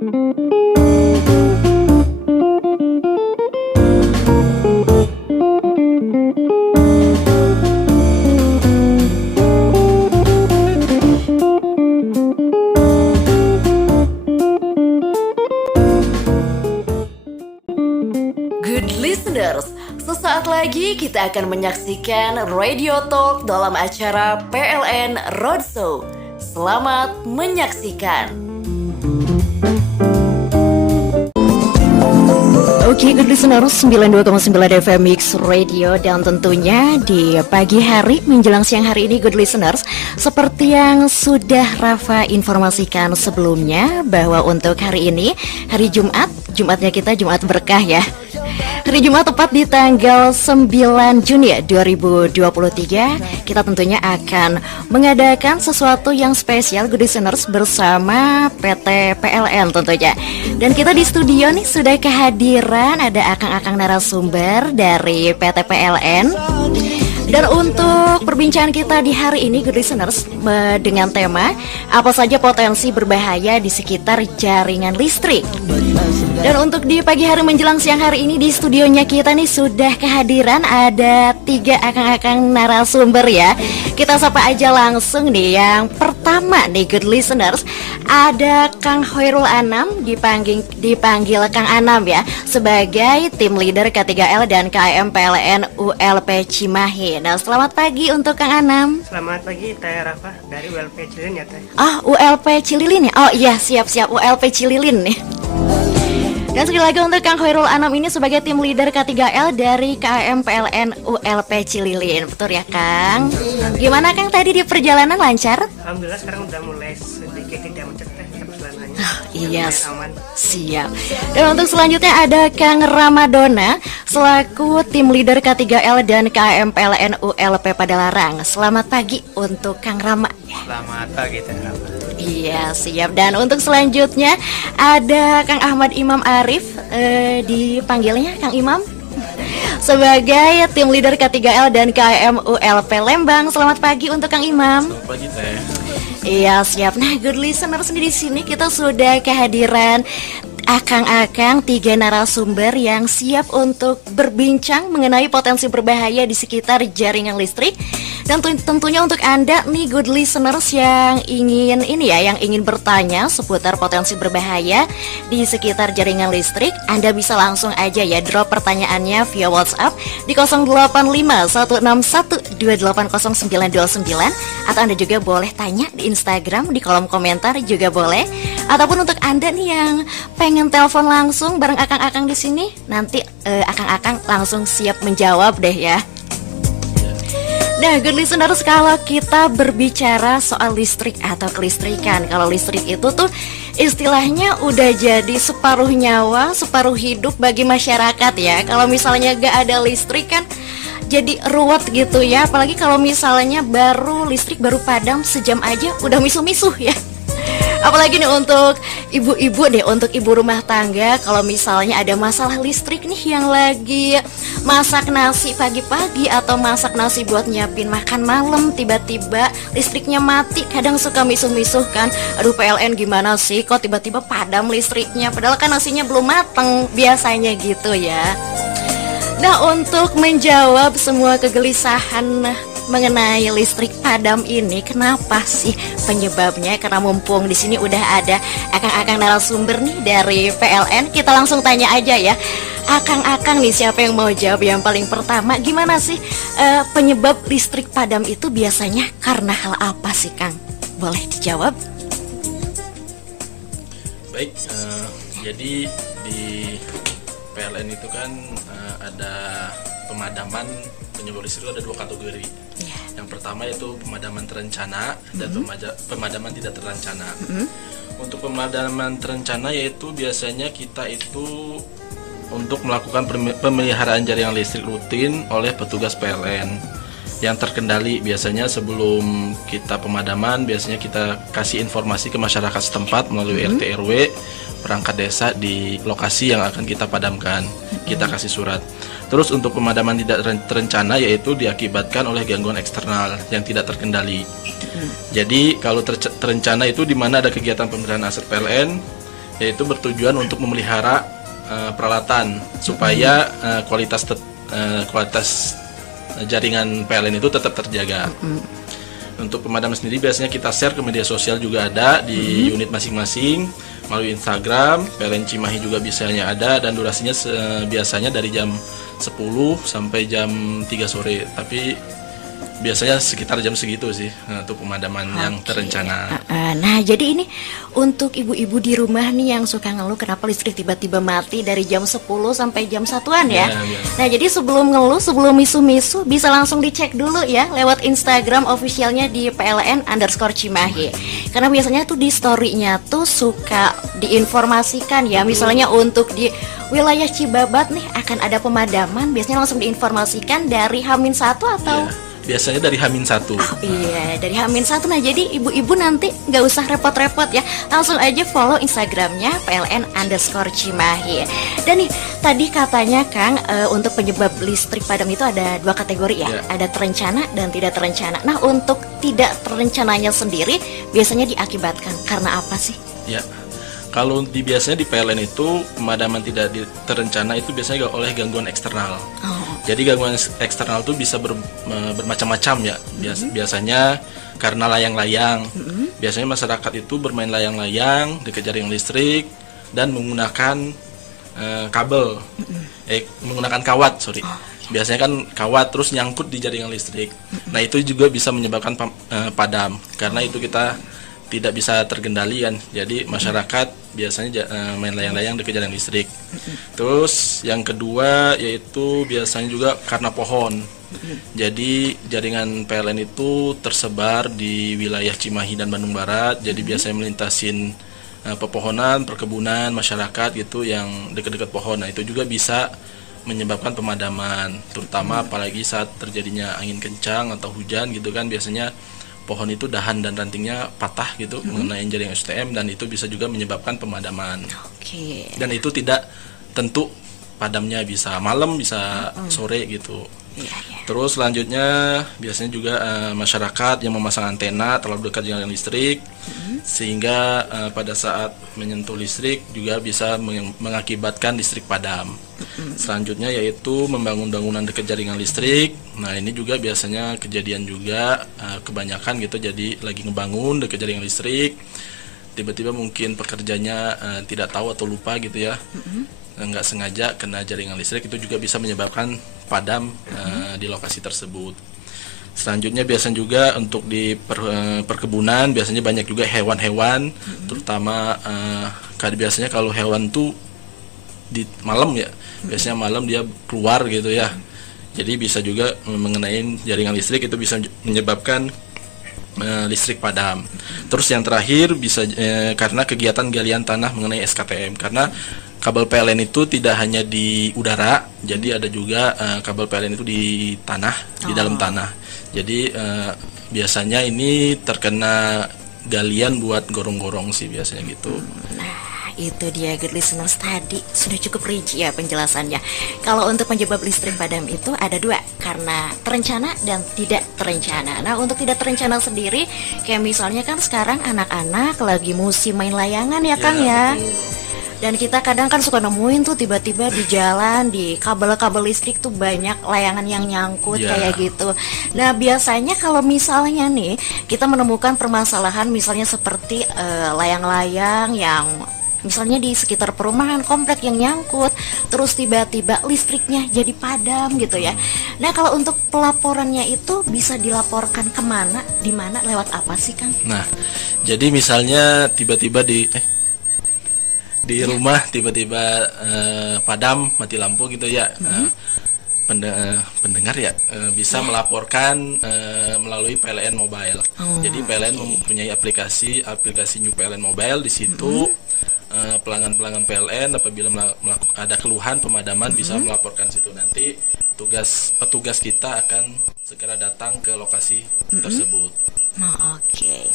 Good listeners, sesaat lagi kita akan menyaksikan Radio Talk dalam acara PLN Roadshow. Selamat menyaksikan. Oke, good listeners, 92,9 FM Mix Radio. Dan tentunya di pagi hari menjelang siang hari ini, good listeners, seperti yang sudah Rafa informasikan sebelumnya, bahwa untuk hari ini, hari Jumatnya kita Jumat berkah ya. Hari Jumat tepat di tanggal 9 Juni 2023, kita tentunya akan mengadakan sesuatu yang spesial, good listeners, bersama PT PLN tentunya. Dan kita di studio nih sudah kehadiran ada akang-akang narasumber dari PT PLN. Dan untuk perbincangan kita di hari ini, good listeners, dengan tema apa saja potensi berbahaya di sekitar jaringan listrik. Dan untuk di pagi hari menjelang siang hari ini di studionya kita nih sudah kehadiran ada 3 akang-akang narasumber ya. Kita sapa aja langsung nih. Yang pertama nih, good listeners, ada Kang Hoirul Anam, dipanggil Kang Anam ya, sebagai tim leader K3L dan KM PLN ULP Cimahi. Nah, selamat pagi untuk Kang Anam. Selamat pagi Teh Rafa dari ULP Cililin ya Teh. ULP Cililin ya. Oh iya, siap-siap, ULP Cililin nih. Dan sekali lagi untuk Kang Hoirul Anam ini sebagai tim leader K3L dari KM PLN ULP Cililin. Betul ya Kang? Gimana Kang tadi di perjalanan lancar? Alhamdulillah sekarang udah mulai sedikit tidak macet Teh perjalanannya. Iya, aman. Siap. Dan untuk selanjutnya ada Kang Ramadona selaku tim leader K3L dan KM PLN ULP Padalarang. Selamat pagi untuk Kang Rama. Selamat pagi Teh Rafa. Iya, siap. Dan untuk selanjutnya ada Kang Ahmad Imam Arif, dipanggilnya Kang Imam, sebagai tim leader K3L dan KM ULP Lembang. Selamat pagi untuk Kang Imam. Selamat pagi Teh. Iya, siap. Nah, good listeners, di sini kita sudah kehadiran akang-akang 3 narasumber yang siap untuk berbincang mengenai potensi berbahaya di sekitar jaringan listrik. Dan tentunya untuk Anda nih, good listeners, yang ingin bertanya seputar potensi berbahaya di sekitar jaringan listrik, Anda bisa langsung aja ya drop pertanyaannya via WhatsApp di 085161280929, atau Anda juga boleh tanya di Instagram di kolom komentar juga boleh. Ataupun untuk Anda nih yang pengen telepon langsung bareng akang-akang di sini, nanti akang-akang langsung siap menjawab deh ya. Nah, good listeners, kalau kita berbicara soal listrik atau kelistrikan, kalau listrik itu tuh istilahnya udah jadi separuh nyawa, separuh hidup bagi masyarakat ya. Kalau misalnya gak ada listrik kan jadi ruwet gitu ya. Apalagi kalau misalnya listrik baru padam sejam aja udah misuh-misuh ya. Apalagi nih untuk ibu-ibu deh, untuk ibu rumah tangga, kalau misalnya ada masalah listrik nih, yang lagi masak nasi pagi-pagi atau masak nasi buat nyiapin makan malam, tiba-tiba listriknya mati, kadang suka misuh-misuh kan. Aduh, PLN gimana sih kok tiba-tiba padam listriknya, padahal kan nasinya belum mateng, biasanya gitu ya. Nah, untuk menjawab semua kegelisahan mengenai listrik padam ini, kenapa sih penyebabnya? Karena mumpung di sini udah ada akang-akang narasumber nih dari PLN, kita langsung tanya aja ya. Akang-akang nih, siapa yang mau jawab yang paling pertama? Gimana sih penyebab listrik padam itu biasanya karena hal apa sih Kang? Boleh dijawab? Baik, jadi di PLN itu kan ada pemadaman penyebab listrik, ada 2 kategori. Yang pertama yaitu pemadaman terencana dan pemadaman tidak terencana. Untuk pemadaman terencana yaitu biasanya kita itu untuk melakukan pemeliharaan jaringan listrik rutin oleh petugas PLN yang terkendali. Biasanya sebelum kita pemadaman, biasanya kita kasih informasi ke masyarakat setempat melalui RT RW, perangkat desa di lokasi yang akan kita padamkan. Kita kasih surat. Terus untuk pemadaman tidak terencana yaitu diakibatkan oleh gangguan eksternal yang tidak terkendali. Jadi kalau terencana itu di mana ada kegiatan pemeliharaan aset PLN yaitu bertujuan untuk memelihara peralatan supaya kualitas jaringan PLN itu tetap terjaga. Untuk pemadaman sendiri biasanya kita share ke media sosial juga ada di unit masing-masing melalui Instagram. PLN Cimahi juga biasanya ada dan durasinya biasanya dari jam 10 sampai jam 3 sore. Tapi biasanya sekitar jam segitu sih untuk pemadaman yang terencana. Nah, jadi ini untuk ibu-ibu di rumah nih yang suka ngeluh kenapa listrik tiba-tiba mati dari jam 10 sampai jam 1-an ya. Nah, jadi sebelum ngeluh, sebelum misu-misu bisa langsung dicek dulu ya lewat Instagram officialnya di PLN_Cimahi. Karena biasanya tuh di story-nya tuh suka diinformasikan ya, misalnya untuk di wilayah Cibabat nih akan ada pemadaman, biasanya langsung diinformasikan dari H-1 atau biasanya dari H-1. Iya, dari H-1. Nah, jadi ibu-ibu nanti nggak usah repot-repot ya, langsung aja follow Instagramnya PLN_Cimahi. Dan nih tadi katanya Kang, untuk penyebab listrik padam itu ada 2 kategori ya, ada terencana dan tidak terencana. Nah, untuk tidak terencananya sendiri biasanya diakibatkan karena apa sih? Ya, kalau biasanya di PLN itu pemadaman tidak terencana itu biasanya oleh gangguan eksternal. Jadi gangguan eksternal itu bisa bermacam-macam ya. Biasanya karena layang-layang. Biasanya masyarakat itu bermain layang-layang dekat jaringan listrik dan menggunakan kabel, menggunakan kawat, biasanya kan kawat terus nyangkut di jaringan listrik. Nah, itu juga bisa menyebabkan padam karena itu kita tidak bisa terkendali kan. Jadi masyarakat biasanya main layang-layang dekat jaringan listrik. Terus yang kedua yaitu biasanya juga karena pohon. Jadi jaringan PLN itu tersebar di wilayah Cimahi dan Bandung Barat. Jadi biasanya melintasin pepohonan, perkebunan masyarakat gitu yang dekat-dekat pohon. Nah, itu juga bisa menyebabkan pemadaman, terutama apalagi saat terjadinya angin kencang atau hujan gitu kan, biasanya pohon itu dahan dan rantingnya patah gitu mengenai jaringan STM dan itu bisa juga menyebabkan pemadaman. Dan itu tidak tentu padamnya, bisa malam, bisa sore gitu. Terus selanjutnya biasanya juga masyarakat yang memasang antena terlalu dekat dengan listrik sehingga pada saat menyentuh listrik juga bisa mengakibatkan listrik padam. Selanjutnya yaitu membangun bangunan dekat jaringan listrik. Nah, ini juga biasanya kejadian juga kebanyakan gitu, jadi lagi ngebangun dekat jaringan listrik tiba-tiba mungkin pekerjanya tidak tahu atau lupa gitu ya, nggak sengaja kena jaringan listrik, itu juga bisa menyebabkan padam di lokasi tersebut. Selanjutnya biasanya juga untuk di perkebunan biasanya banyak juga hewan-hewan, terutama biasanya kalau hewan tuh di malam ya, biasanya malam dia keluar gitu ya, jadi bisa juga mengenai jaringan listrik, itu bisa menyebabkan listrik padam. Terus yang terakhir bisa karena kegiatan galian tanah mengenai SKTM, karena kabel PLN itu tidak hanya di udara, jadi ada juga kabel PLN itu di tanah, di dalam tanah. Jadi biasanya ini terkena galian buat gorong-gorong sih biasanya gitu. Nah, itu dia good listeners, tadi sudah cukup rinci ya penjelasannya. Kalau untuk penyebab listrik padam itu ada 2, karena terencana dan tidak terencana. Nah, untuk tidak terencana sendiri kayak misalnya kan sekarang anak-anak lagi musim main layangan ya Kang ya. Dan kita kadang kan suka nemuin tuh tiba-tiba di jalan, di kabel-kabel listrik tuh banyak layangan yang nyangkut kayak gitu. Nah, biasanya kalau misalnya nih kita menemukan permasalahan misalnya seperti layang-layang yang misalnya di sekitar perumahan komplek yang nyangkut, terus tiba-tiba listriknya jadi padam gitu ya. Nah, kalau untuk pelaporannya itu bisa dilaporkan kemana, di mana, lewat apa sih Kang? Nah, jadi misalnya tiba-tiba di rumah tiba-tiba padam, mati lampu gitu ya. Pendengar ya bisa melaporkan melalui PLN Mobile. Jadi PLN mempunyai aplikasi New PLN Mobile. Di situ pelanggan-pelanggan PLN apabila ada keluhan pemadaman bisa melaporkan situ. Nanti petugas kita akan segera datang ke lokasi tersebut. Oke.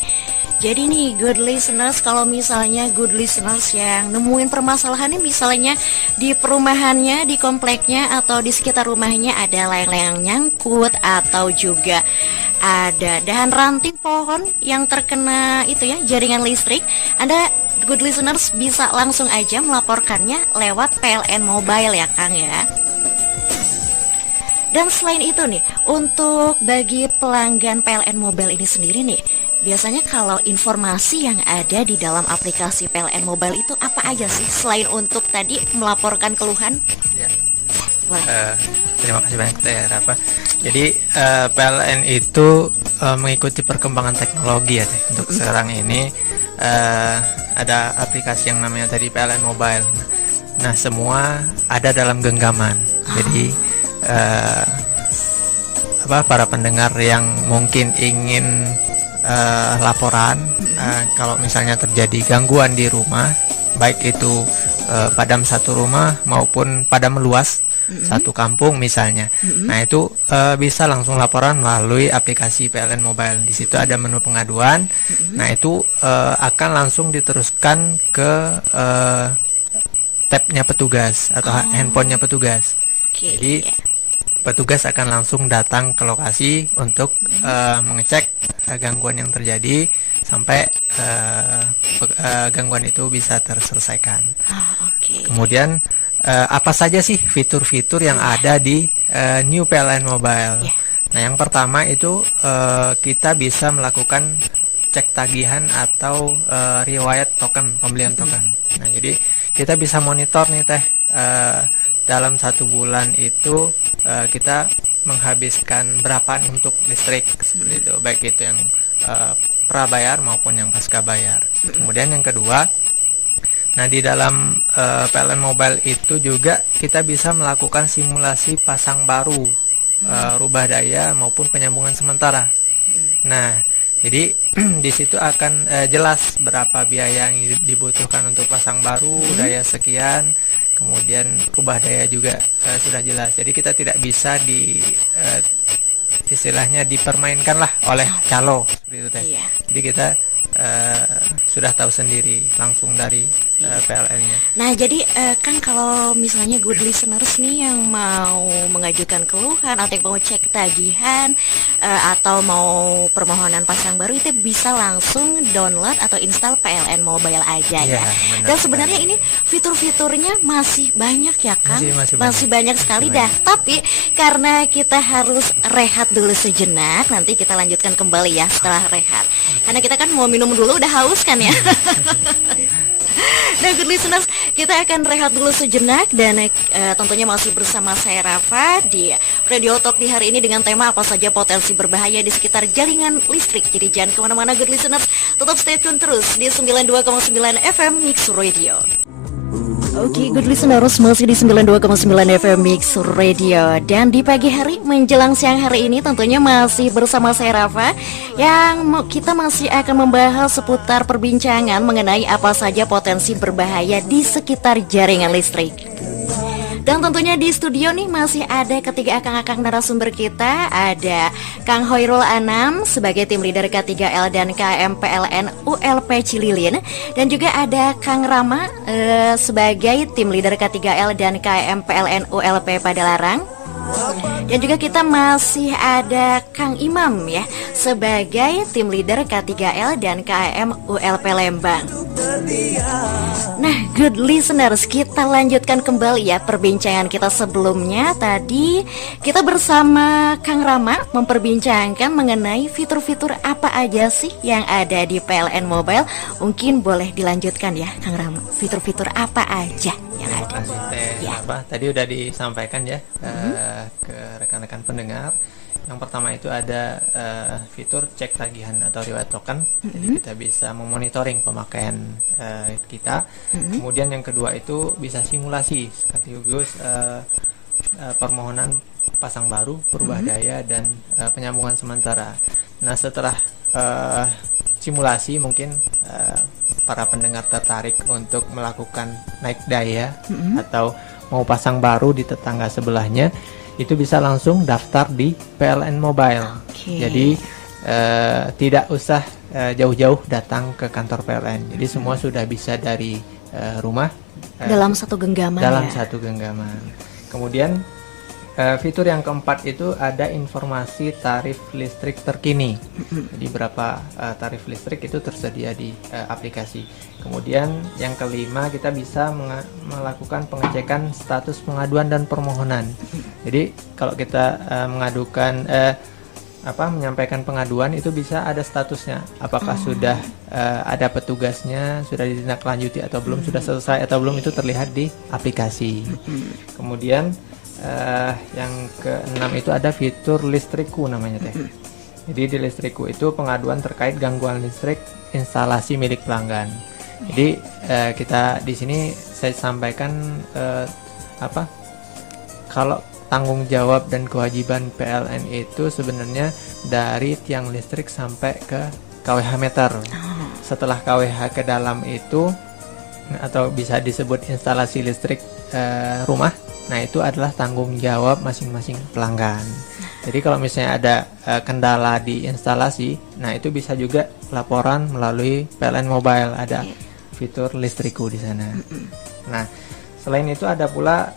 Jadi nih good listeners, kalau misalnya good listeners yang nemuin permasalahan ini misalnya di perumahannya, di kompleknya atau di sekitar rumahnya ada layang-layang nyangkut atau juga ada dahan ranting pohon yang terkena itu ya jaringan listrik, Anda good listeners bisa langsung aja melaporkannya lewat PLN Mobile ya Kang ya. Dan selain itu nih, untuk bagi pelanggan PLN Mobile ini sendiri nih, biasanya kalau informasi yang ada di dalam aplikasi PLN Mobile itu apa aja sih selain untuk tadi melaporkan keluhan? Ya. Boleh. Terima kasih banyak Teh Rafa. Jadi PLN itu mengikuti perkembangan teknologi ya Teh. Untuk sekarang ini ada aplikasi yang namanya tadi PLN Mobile. Nah semua ada dalam genggaman. Jadi para pendengar yang mungkin ingin laporan kalau misalnya terjadi gangguan di rumah, baik itu padam satu rumah maupun padam meluas satu kampung misalnya. Nah itu bisa langsung laporan melalui aplikasi PLN Mobile. Di situ ada menu pengaduan. Nah itu akan langsung diteruskan ke tabnya petugas atau handphonenya petugas. Jadi petugas akan langsung datang ke lokasi untuk mengecek gangguan yang terjadi sampai gangguan itu bisa terselesaikan. Kemudian apa saja sih fitur-fitur yang ada di New PLN Mobile? Nah, yang pertama itu kita bisa melakukan cek tagihan atau riwayat token, pembelian token. Nah, jadi kita bisa monitor nih Teh, dalam 1 bulan itu kita menghabiskan berapa untuk listrik seperti itu, baik itu yang prabayar maupun yang pasca bayar. Kemudian yang kedua, nah di dalam PLN Mobile itu juga kita bisa melakukan simulasi pasang baru, rubah daya maupun penyambungan sementara. Nah, jadi di situ akan jelas berapa biaya yang dibutuhkan untuk pasang baru, daya sekian, kemudian rubah daya juga sudah jelas. Jadi kita tidak bisa istilahnya dipermainkan lah oleh calo seperti itu Teh. Jadi kita sudah tahu sendiri langsung dari PLN-nya. Nah jadi kan kalau misalnya good listeners nih yang mau mengajukan keluhan atau mau cek tagihan atau mau permohonan pasang baru, itu bisa langsung download atau install PLN Mobile aja ya. Dan sebenarnya ini fitur-fiturnya masih banyak ya Kang, masih banyak sekali dah. Tapi karena kita harus rehat dulu sejenak, nanti kita lanjutkan kembali ya setelah rehat. Karena kita kan mau minum dulu, udah haus kan ya. Nah good listeners, kita akan rehat dulu sejenak. Dan tentunya masih bersama saya Rafa di Radio Talk di hari ini dengan tema apa saja potensi berbahaya di sekitar jaringan listrik. Jadi jangan kemana-mana good listeners, tetap stay tune terus di 92,9 FM Mix Radio. Oke, good listeners, masih di 92,9 FM Mix Radio. Dan di pagi hari menjelang siang hari ini tentunya masih bersama saya Rafa, yang kita masih akan membahas seputar perbincangan mengenai apa saja potensi berbahaya di sekitar jaringan listrik. Dan tentunya di studio nih masih ada ketiga akang-akang narasumber kita. Ada Kang Hoirul Anam sebagai tim leader K3L dan KM PLN ULP Cililin. Dan juga ada Kang Rama sebagai tim leader K3L dan KM PLN ULP Padalarang. Dan juga kita masih ada Kang Imam ya sebagai tim leader K3L dan KM ULP Lembang. Nah good listeners, kita lanjutkan kembali ya perbincangan kita sebelumnya. Tadi kita bersama Kang Rama memperbincangkan mengenai fitur-fitur apa aja sih yang ada di PLN Mobile. Mungkin boleh dilanjutkan ya Kang Rama, fitur-fitur apa aja yang ada. Terima kasih Teh. Tadi udah disampaikan ya ke rekan-rekan pendengar. Yang pertama itu ada fitur cek tagihan atau riwayat token. Jadi kita bisa memonitoring pemakaian kita. Kemudian yang kedua itu bisa simulasi sekaligus permohonan pasang baru, perubah daya dan penyambungan sementara. Nah setelah simulasi mungkin para pendengar tertarik untuk melakukan naik daya atau mau pasang baru di tetangga sebelahnya, itu bisa langsung daftar di PLN Mobile. Jadi tidak usah jauh-jauh datang ke kantor PLN. Jadi semua sudah bisa dari rumah dalam satu genggaman. Dalam satu genggaman. Kemudian fitur yang keempat itu ada informasi tarif listrik terkini. Jadi berapa tarif listrik itu tersedia di aplikasi. Kemudian yang kelima kita bisa melakukan pengecekan status pengaduan dan permohonan. Jadi kalau kita menyampaikan pengaduan itu bisa ada statusnya. Apakah sudah ada petugasnya, sudah ditindaklanjuti atau belum, sudah selesai atau belum, itu terlihat di aplikasi. Kemudian yang keenam itu ada fitur listrikku namanya teh. Jadi di listrikku itu pengaduan terkait gangguan listrik instalasi milik pelanggan. Jadi kita di sini saya sampaikan kalau tanggung jawab dan kewajiban PLN itu sebenarnya dari tiang listrik sampai ke kWh meter. Setelah kWh ke dalam itu, atau bisa disebut instalasi listrik rumah, nah itu adalah tanggung jawab masing-masing pelanggan. Jadi kalau misalnya ada kendala di instalasi, nah itu bisa juga laporan melalui PLN Mobile, ada fitur listrikku di sana. Nah, selain itu ada pula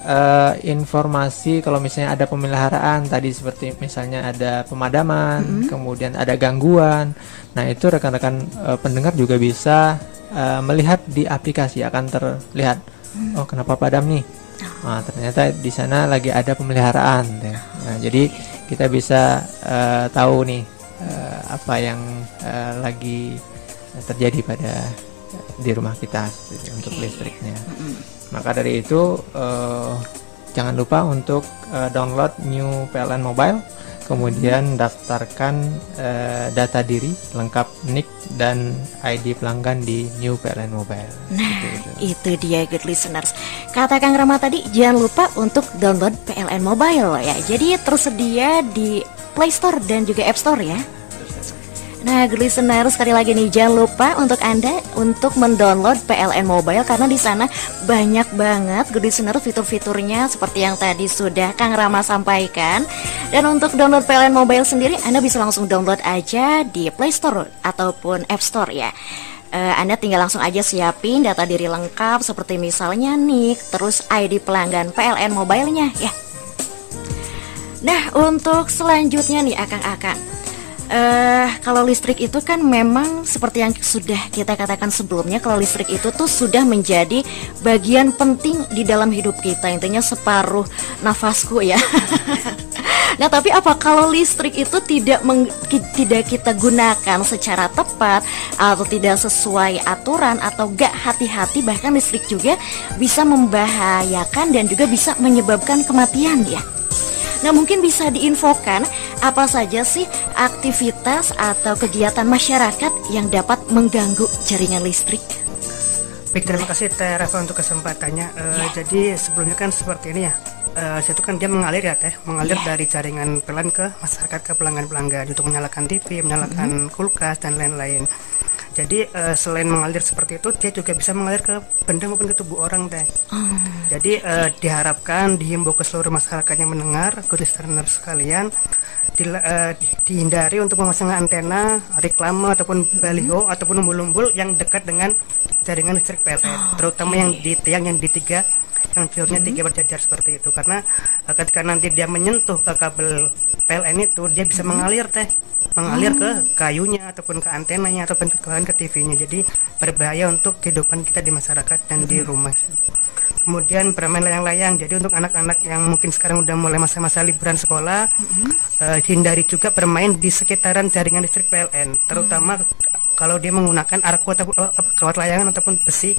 informasi kalau misalnya ada pemeliharaan tadi, seperti misalnya ada pemadaman, kemudian ada gangguan. Nah, itu rekan-rekan pendengar juga bisa melihat di aplikasi, akan terlihat, oh kenapa padam nih? Nah, ternyata di sana lagi ada pemeliharaan. Nah, jadi kita bisa tahu nih apa yang lagi terjadi pada di rumah kita untuk listriknya. Maka dari itu jangan lupa untuk download New PLN Mobile, kemudian daftarkan data diri lengkap NIK dan ID pelanggan di New PLN Mobile. Nah, itu dia good listeners. Kata Kang Rama tadi, jangan lupa untuk download PLN Mobile ya. Jadi tersedia di Play Store dan juga App Store ya. Nah, good listener, sekali lagi nih, jangan lupa untuk Anda untuk mendownload PLN Mobile, karena di sana banyak banget good listener fitur-fiturnya seperti yang tadi sudah Kang Rama sampaikan. Dan untuk download PLN Mobile sendiri, Anda bisa langsung download aja di Play Store ataupun App Store ya. Anda tinggal langsung aja siapin data diri lengkap seperti misalnya NIK, terus ID pelanggan PLN Mobile-nya ya. Nah, untuk selanjutnya nih akang-akang, kalau listrik itu kan memang seperti yang sudah kita katakan sebelumnya, kalau listrik itu tuh sudah menjadi bagian penting di dalam hidup kita, intinya separuh nafasku ya. Nah, tapi apa kalau listrik itu tidak kita gunakan secara tepat atau tidak sesuai aturan atau gak hati-hati, bahkan listrik juga bisa membahayakan dan juga bisa menyebabkan kematian ya. Nah, mungkin bisa diinfokan apa saja sih aktivitas atau kegiatan masyarakat yang dapat mengganggu jaringan listrik? Baik, terima kasih Teh Rafa untuk kesempatannya. Jadi sebelumnya kan seperti ini ya. Itu kan dia mengalir ya Teh, mengalir dari jaringan PLN ke masyarakat, ke pelanggan-pelanggan untuk menyalakan TV, menyalakan kulkas dan lain-lain. Jadi selain mengalir seperti itu, dia juga bisa mengalir ke benda maupun ke tubuh orang Teh. Jadi diharapkan, dihimbau ke seluruh masyarakat yang mendengar, good listener sekalian, dihindari untuk memasang antena, reklame ataupun baliho ataupun umbul-umbul yang dekat dengan jaringan listrik PLN, terutama yang di tiang yang di tiga, yang jalurnya tiga berjajar seperti itu. Karena ketika nanti dia menyentuh ke kabel PLN itu, dia bisa mengalir Teh, mengalir ke kayunya ataupun ke antenanya ataupun ke TV-nya. Jadi berbahaya untuk kehidupan kita di masyarakat dan di rumah. Kemudian bermain layang-layang. Jadi untuk anak-anak yang mungkin sekarang udah mulai masa-masa liburan sekolah, hindari juga bermain di sekitaran jaringan listrik PLN, terutama kalau dia menggunakan arko atau kawat layangan ataupun besi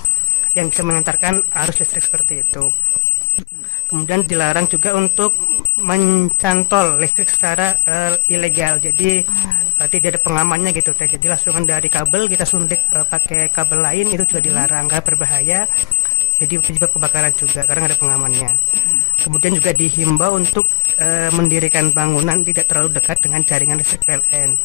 yang bisa mengantarkan arus listrik seperti itu. Kemudian dilarang juga untuk mencantol listrik secara ilegal. Jadi tidak ada pengamannya gitu. Jadi langsungan dari kabel kita suntik pakai kabel lain, itu juga dilarang, karena berbahaya. Jadi penyebab kebakaran juga karena ada pengamannya. Kemudian juga dihimbau untuk mendirikan bangunan tidak terlalu dekat dengan jaringan listrik PLN.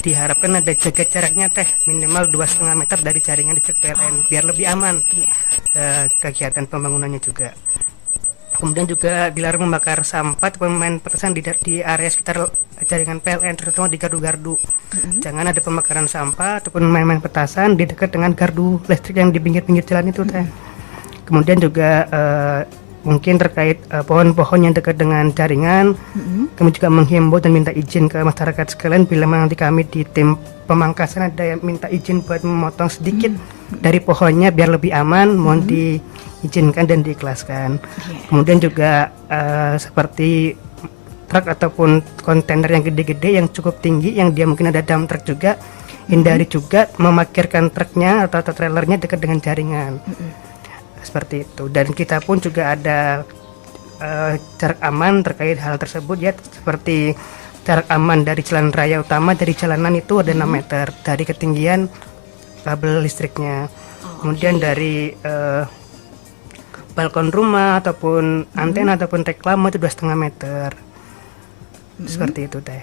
Diharapkan ada jaga jaraknya Teh, minimal 2,5 meter dari jaringan listrik PLN biar lebih aman kegiatan pembangunannya juga. Kemudian juga dilarang membakar sampah atau pemain petasan di area sekitar jaringan PLN, terutama di gardu-gardu. Jangan ada pembakaran sampah ataupun main-main petasan di dekat dengan gardu listrik yang di pinggir-pinggir jalan itu Teh. Kemudian juga mungkin terkait pohon-pohon yang dekat dengan jaringan. Kami juga menghimbau dan minta izin ke masyarakat sekalian bila nanti kami di tim pemangkasan ada yang minta izin buat memotong sedikit dari pohonnya biar lebih aman, mohon diizinkan dan diikhlaskan. Kemudian juga seperti truk ataupun kontainer yang gede-gede yang cukup tinggi yang dia mungkin ada dump truck juga, hindari juga memarkirkan truknya atau trailernya dekat dengan jaringan. Seperti itu. Dan kita pun juga ada jarak aman terkait hal tersebut ya, seperti jarak aman dari jalan raya utama, dari jalanan itu ada 6 meter dari ketinggian kabel listriknya. Kemudian dari balkon rumah ataupun antena ataupun reklame itu 2,5 meter. Seperti itu teh.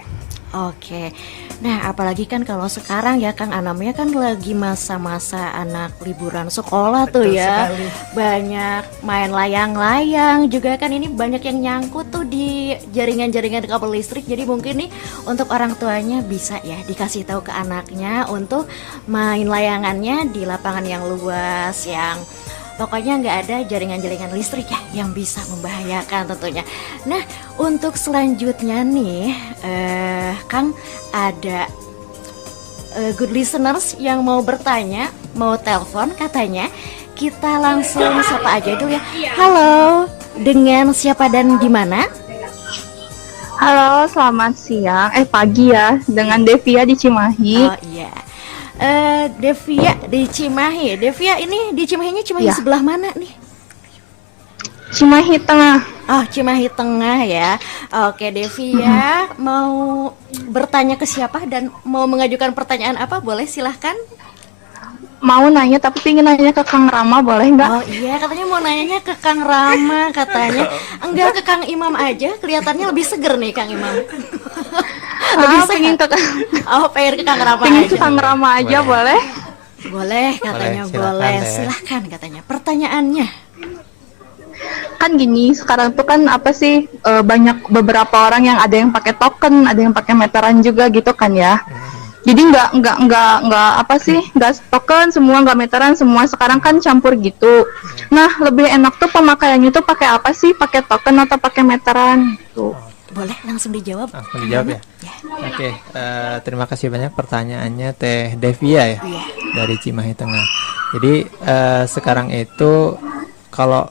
Oke, nah apalagi kan kalau sekarang ya Kang Anam ya kan lagi masa-masa anak liburan sekolah tuh ya, sekali. banyak main layang-layang juga kan, ini banyak yang nyangkut tuh di jaringan-jaringan kabel listrik. Jadi mungkin nih untuk orang tuanya bisa ya dikasih tahu ke anaknya untuk main layangannya di lapangan yang luas, yang pokoknya nggak ada jaringan-jaringan listrik ya yang bisa membahayakan tentunya. Nah untuk selanjutnya nih Kang, ada good listeners yang mau bertanya, mau telepon katanya. Kita langsung sapa aja dulu ya. Halo, dengan siapa dan di mana? Halo, selamat siang. Pagi ya, dengan Devia di Cimahi. Oh iya. Devia di Cimahi. Devia ini di Cimahinya Cimahi Ya. sebelah mana nih? Cimahi Tengah. Oh, Cimahi Tengah ya. Oke, Devia mau bertanya ke siapa dan mau mengajukan pertanyaan apa? Boleh, silahkan. Mau nanya tapi pengen nanya ke Kang Rama, boleh nggak? Oh iya, katanya mau nanyanya ke Kang Rama katanya. Enggak, ke Kang Imam aja. Kelihatannya lebih seger nih Kang Imam. Pengen ke Oh, pengen ke Kang Rama pengen aja. ke Kang Rama aja, boleh? Boleh katanya, Boleh, silakan, boleh. Teh. Silahkan katanya. Pertanyaannya. Kan gini, sekarang tuh kan apa sih, banyak beberapa orang yang ada yang pakai token, ada yang pakai meteran juga gitu kan ya. Jadi nggak apa sih, nggak token semua, nggak meteran semua, sekarang kan campur gitu. Nah, lebih enak tuh pemakaiannya tuh pakai apa sih, pakai token atau pakai meteran gitu. Boleh langsung dijawab. Langsung dijawab ya. Ya. Oke, terima kasih banyak pertanyaannya Teh Devia ya, Iya. dari Cimahi Tengah. Jadi sekarang itu kalau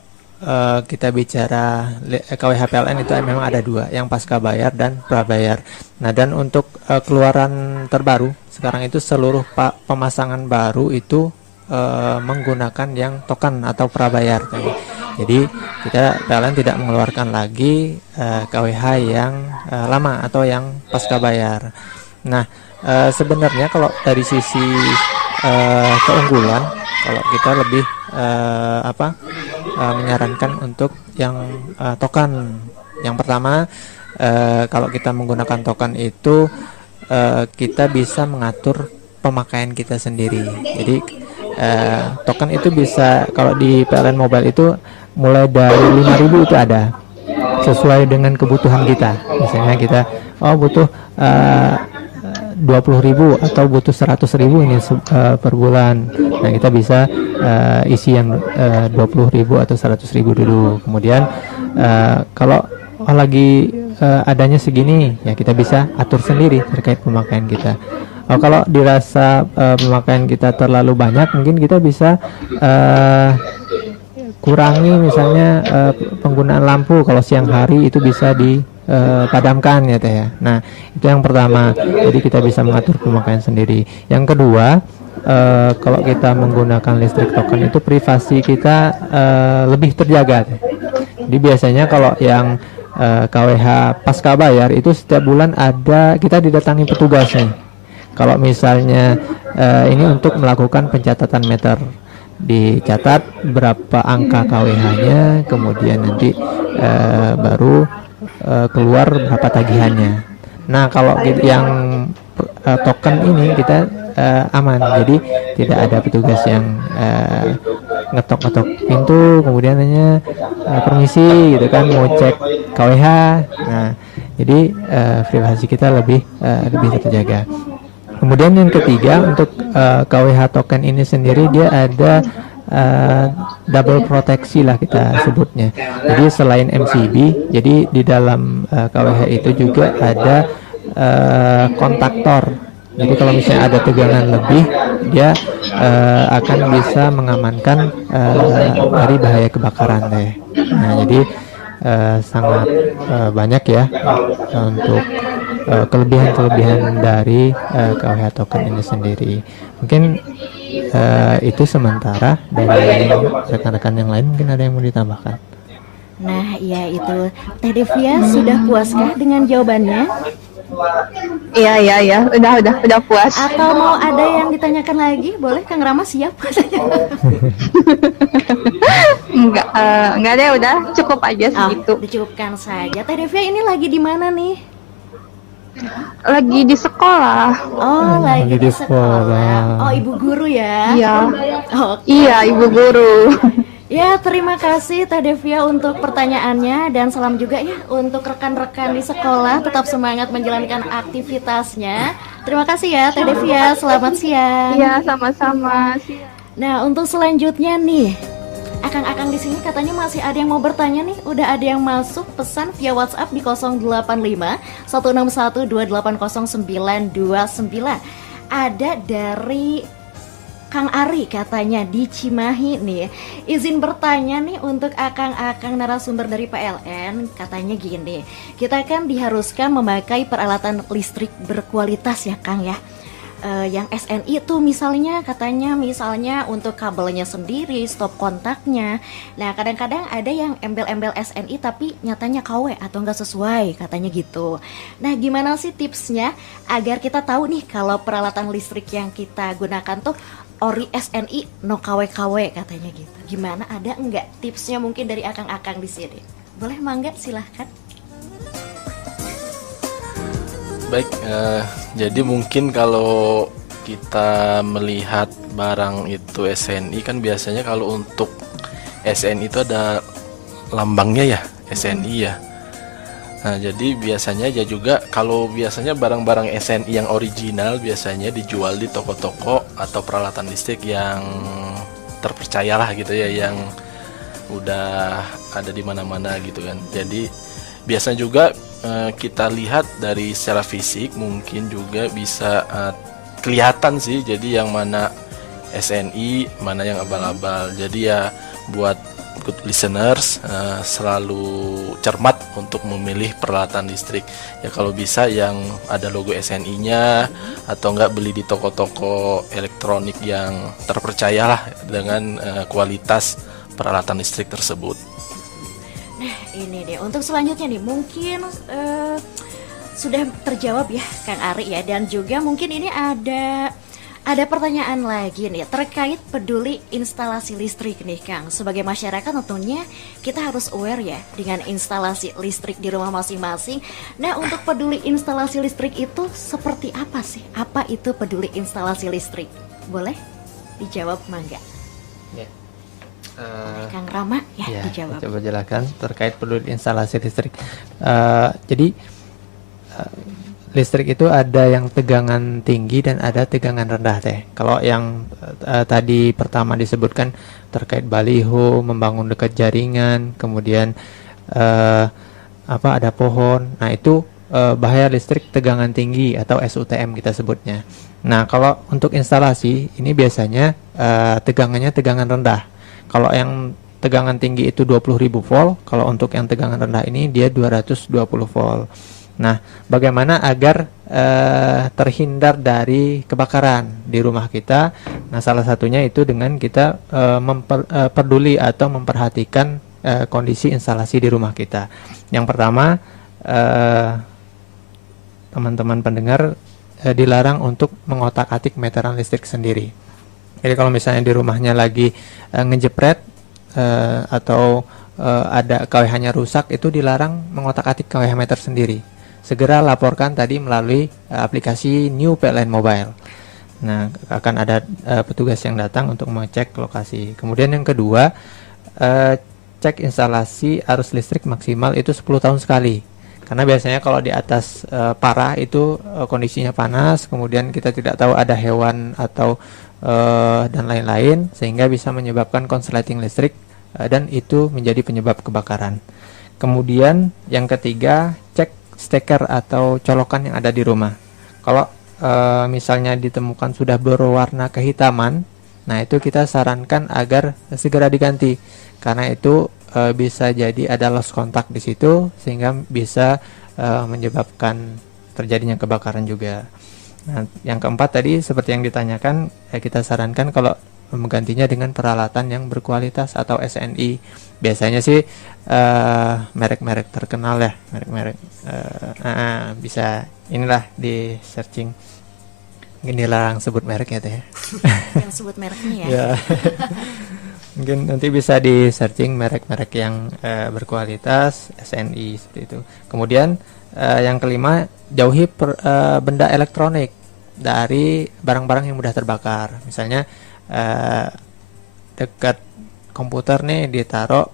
kita bicara KWH PLN itu memang ada dua, yang pasca bayar dan prabayar. Nah, dan untuk keluaran terbaru sekarang itu seluruh pemasangan baru itu menggunakan yang token atau prabayar. Jadi kita PLN tidak mengeluarkan lagi KWH yang lama atau yang pasca bayar. Nah, sebenarnya kalau dari sisi keunggulan, kalau kita lebih menyarankan untuk yang token. Yang pertama, kalau kita menggunakan token itu kita bisa mengatur pemakaian kita sendiri. Jadi token itu bisa, kalau di PLN Mobile itu mulai dari 5.000 itu ada, sesuai dengan kebutuhan kita. Misalnya kita butuh 20.000 atau butuh 100.000 ini per bulan. Nah, kita bisa isi yang 20.000 atau 100.000 dulu. Kemudian kalau lagi adanya segini, ya kita bisa atur sendiri terkait pemakaian kita. Kalau dirasa pemakaian kita terlalu banyak, mungkin kita bisa kurangi misalnya penggunaan lampu. Kalau siang hari itu bisa dipadamkan ya Teh ya. Nah, itu yang pertama. Jadi kita bisa mengatur pemakaian sendiri. Yang kedua, kalau kita menggunakan listrik token itu privasi kita lebih terjaga Teh. Jadi biasanya kalau yang KWH pasca bayar itu setiap bulan ada, kita didatangi petugas nih. Kalau misalnya ini untuk melakukan pencatatan meter, dicatat berapa angka KWH-nya, kemudian nanti baru keluar berapa tagihannya. Nah, kalau yang token ini kita aman, jadi tidak ada petugas yang ngetok-ngetok pintu kemudian hanya permisi gitu kan, mau cek KWH. Nah, jadi privasi kita lebih terjaga. Kemudian yang ketiga, untuk KWH token ini sendiri dia ada double proteksi lah kita sebutnya. Jadi selain MCB, jadi di dalam KWH itu juga ada kontaktor. Jadi kalau misalnya ada tegangan lebih, dia akan bisa mengamankan dari bahaya kebakaran deh. Nah, jadi sangat banyak ya untuk kelebihan-kelebihan dari KWH token ini sendiri. Mungkin itu sementara. Dari rekan-rekan yang lain mungkin ada yang mau ditambahkan. Nah, iya itu. Teh Devia sudah puaskah dengan jawabannya? Iya, udah puas. Atau mau ada yang ditanyakan lagi? Boleh, Kang Rama siap katanya. Enggak deh, udah cukup aja segitu. Dicukupkan saja. Teh Devia ini lagi di mana nih? Lagi di sekolah. Oh, lagi di sekolah. sekolah. Oh, ibu guru ya? Iya. Oke. Iya, ibu guru. Ya, terima kasih Teh Devia untuk pertanyaannya dan salam juga ya untuk rekan-rekan di sekolah, tetap semangat menjalankan aktivitasnya. Terima kasih ya Teh Devia, selamat siang. Iya, sama-sama. Nah, untuk selanjutnya nih, akang-akang di sini katanya masih ada yang mau bertanya nih. Udah ada yang masuk pesan via WhatsApp di 085 161 280 929. Ada dari Kang Ari katanya di Cimahi nih. Izin bertanya nih untuk akang-akang narasumber dari PLN. Katanya gini, kita kan diharuskan memakai peralatan listrik berkualitas ya Kang ya. Yang SNI itu misalnya katanya untuk kabelnya sendiri, stop kontaknya. Nah kadang-kadang ada yang embel-embel SNI tapi nyatanya KW atau nggak sesuai katanya gitu. Nah gimana sih tipsnya agar kita tahu nih kalau peralatan listrik yang kita gunakan tuh ori SNI no KW katanya gitu. Gimana, ada enggak tipsnya mungkin dari akang-akang di sini? Boleh mangga silahkan. Baik, jadi mungkin kalau kita melihat barang itu SNI kan biasanya kalau untuk SNI itu ada lambangnya ya, SNI ya. Nah, jadi biasanya ya juga kalau biasanya barang-barang SNI yang original biasanya dijual di toko-toko atau peralatan listrik yang terpercayalah gitu ya, yang udah ada di mana-mana gitu kan. Jadi biasanya juga kita lihat dari secara fisik mungkin juga bisa kelihatan sih, jadi yang mana SNI, mana yang abal-abal. Jadi ya buat good listeners selalu cermat untuk memilih peralatan listrik ya, kalau bisa yang ada logo SNI-nya atau enggak beli di toko-toko elektronik yang terpercaya lah dengan kualitas peralatan listrik tersebut. Nah ini deh untuk selanjutnya nih mungkin sudah terjawab ya Kang Ari ya, dan juga mungkin ini ada pertanyaan lagi nih terkait peduli instalasi listrik nih Kang. Sebagai masyarakat tentunya kita harus aware ya dengan instalasi listrik di rumah masing-masing. Nah untuk peduli instalasi listrik itu seperti apa sih? Apa itu peduli instalasi listrik? Boleh dijawab mangga? Ya. Kang Rama ya, Ya, dijawab. coba jelaskan terkait peduli instalasi listrik. Jadi listrik itu ada yang tegangan tinggi dan ada tegangan rendah teh. Kalau yang tadi pertama disebutkan terkait baliho, membangun dekat jaringan, kemudian ada pohon. Nah itu bahaya listrik tegangan tinggi atau SUTM kita sebutnya. Nah kalau untuk instalasi ini biasanya tegangannya tegangan rendah. Kalau yang tegangan tinggi itu 20.000 volt, kalau untuk yang tegangan rendah ini dia 220 volt. Nah, bagaimana agar terhindar dari kebakaran di rumah kita? Nah, salah satunya itu dengan kita peduli atau memperhatikan kondisi instalasi di rumah kita. Yang pertama, teman-teman pendengar dilarang untuk mengotak-atik meteran listrik sendiri. Jadi kalau misalnya di rumahnya lagi ngejepret atau ada KWH-nya rusak, itu dilarang mengotak-atik KWH meter sendiri. Segera laporkan tadi melalui aplikasi New PLN Mobile. Nah, akan ada petugas yang datang untuk mengecek lokasi. Kemudian yang kedua, cek instalasi arus listrik maksimal itu 10 tahun sekali. Karena biasanya kalau di atas parah itu kondisinya panas, kemudian kita tidak tahu ada hewan atau dan lain-lain, sehingga bisa menyebabkan konsleting listrik dan itu menjadi penyebab kebakaran. Kemudian yang ketiga, cek steker atau colokan yang ada di rumah. Kalau misalnya ditemukan sudah berwarna kehitaman, nah itu kita sarankan agar segera diganti, karena itu bisa jadi ada loss kontak di situ, sehingga bisa menyebabkan terjadinya kebakaran juga. Nah, yang keempat tadi seperti yang ditanyakan, kita sarankan kalau menggantinya dengan peralatan yang berkualitas atau SNI. Biasanya sih merek-merek terkenal ya, merek-merek bisa inilah di searching. Mungkin dilarang sebut merek ya teh. Yang sebut mereknya ya. Ya. Mungkin nanti bisa di searching merek-merek yang berkualitas SNI seperti itu. Kemudian yang kelima, jauhi benda elektronik dari barang-barang yang mudah terbakar. Misalnya dekat komputer nih ditaruh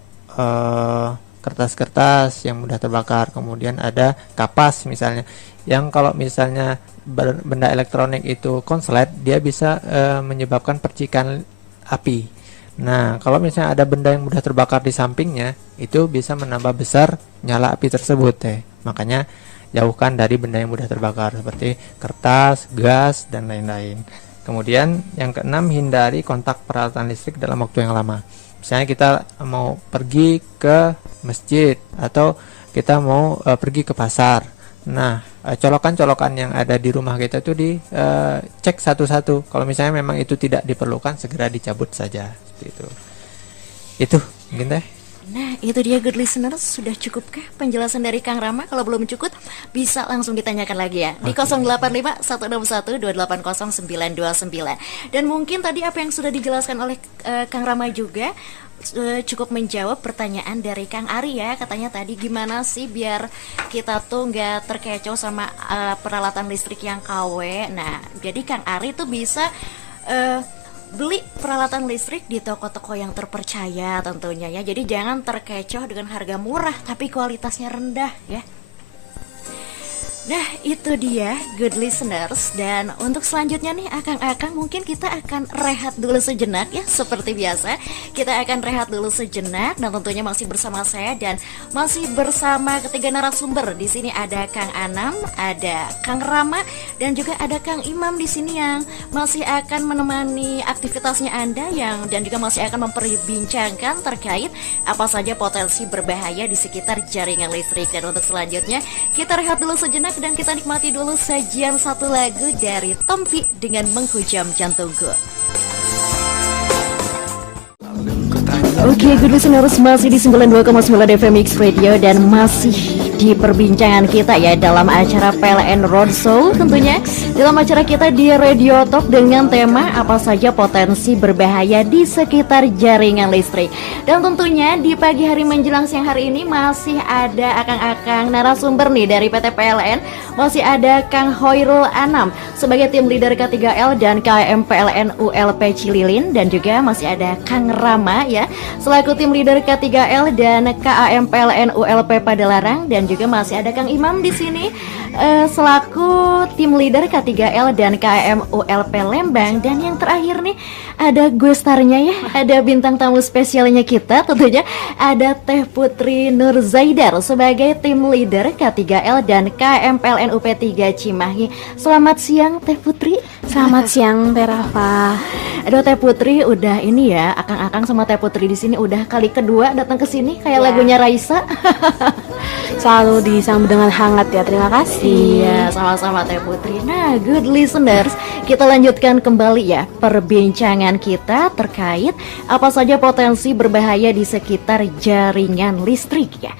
kertas-kertas yang mudah terbakar. Kemudian ada kapas misalnya, yang kalau misalnya benda elektronik itu konslet, dia bisa menyebabkan percikan api. Nah, kalau misalnya ada benda yang mudah terbakar di sampingnya, itu bisa menambah besar nyala api tersebut ya. Makanya jauhkan dari benda yang mudah terbakar seperti kertas, gas, dan lain-lain. Kemudian yang keenam, hindari kontak peralatan listrik dalam waktu yang lama. Misalnya kita mau pergi ke masjid atau kita mau pergi ke pasar. Nah, colokan-colokan yang ada di rumah kita itu dicek satu-satu. Kalau misalnya memang itu tidak diperlukan, segera dicabut saja. Seperti itu. Itu mungkin teh. Nah, itu dia good listeners, sudah cukupkah penjelasan dari Kang Rama? Kalau belum cukup, bisa langsung ditanyakan lagi ya di 085 161 280 929. Dan mungkin tadi apa yang sudah dijelaskan oleh Kang Rama juga cukup menjawab pertanyaan dari Kang Ari ya. Katanya tadi gimana sih biar kita tuh nggak terkecoh sama peralatan listrik yang KW. Nah, jadi Kang Ari tuh bisa beli peralatan listrik di toko-toko yang terpercaya tentunya ya. Jadi jangan terkecoh dengan harga murah tapi kualitasnya rendah ya. Nah, itu dia good listeners. Dan untuk selanjutnya nih Akang-akang, mungkin kita akan rehat dulu sejenak ya. Seperti biasa, kita akan rehat dulu sejenak. Dan tentunya masih bersama saya dan masih bersama ketiga narasumber. Di sini ada Kang Anam, ada Kang Rama, dan juga ada Kang Imam di sini yang masih akan menemani aktivitasnya Anda dan juga masih akan memperbincangkan terkait apa saja potensi berbahaya di sekitar jaringan listrik. Dan untuk selanjutnya, kita rehat dulu sejenak dan kita nikmati dulu sajian satu lagu dari Tompi dengan Menghujam Jantungku. Oke, good listeners, masih di 92,9 FM Mix Radio dan masih di perbincangan kita ya dalam acara PLN Roadshow, tentunya dalam acara kita di Radio Talk dengan tema apa saja potensi berbahaya di sekitar jaringan listrik. Dan tentunya di pagi hari menjelang siang hari ini masih ada akang-akang narasumber nih dari PT PLN. Masih ada Kang Hoirul Anam sebagai tim leader K3L dan KM PLN ULP Cililin, dan juga masih ada Kang Rama ya selaku tim leader K3L dan KAM PLN ULP Padalarang, dan juga masih ada Kang Imam di sini selaku tim leader K3L dan KAM ULP Lembang. Dan yang terakhir nih ada gue starnya ya, ada bintang tamu spesialnya kita, tentunya ada Teh Putri Nur Zaidar sebagai tim leader K3L dan KAM PLN UP3 Cimahi. Selamat siang Teh Putri. Selamat siang Teh Rafa. Aduh Teh Putri, udah ini ya, akang-akang sama Teh Putri di sini udah kali kedua datang ke sini kayak lagunya Raisa. Selalu disambut dengan hangat ya, terima kasih. Iya, sama-sama Teh Putri. Nah, good listeners, kita lanjutkan kembali ya perbincangan kita terkait apa saja potensi berbahaya di sekitar jaringan listrik ya.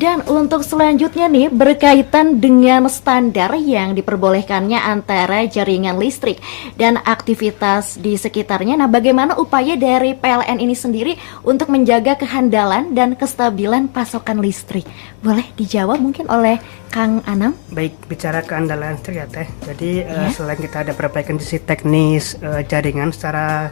Dan untuk selanjutnya nih berkaitan dengan standar yang diperbolehkannya antara jaringan listrik dan aktivitas di sekitarnya. Nah, bagaimana upaya dari PLN ini sendiri untuk menjaga kehandalan dan kestabilan pasokan listrik? Boleh dijawab mungkin oleh Kang Anam? Baik, bicara keandalan listrik ya Teh. Jadi selain kita ada perbaikan sisi teknis jaringan secara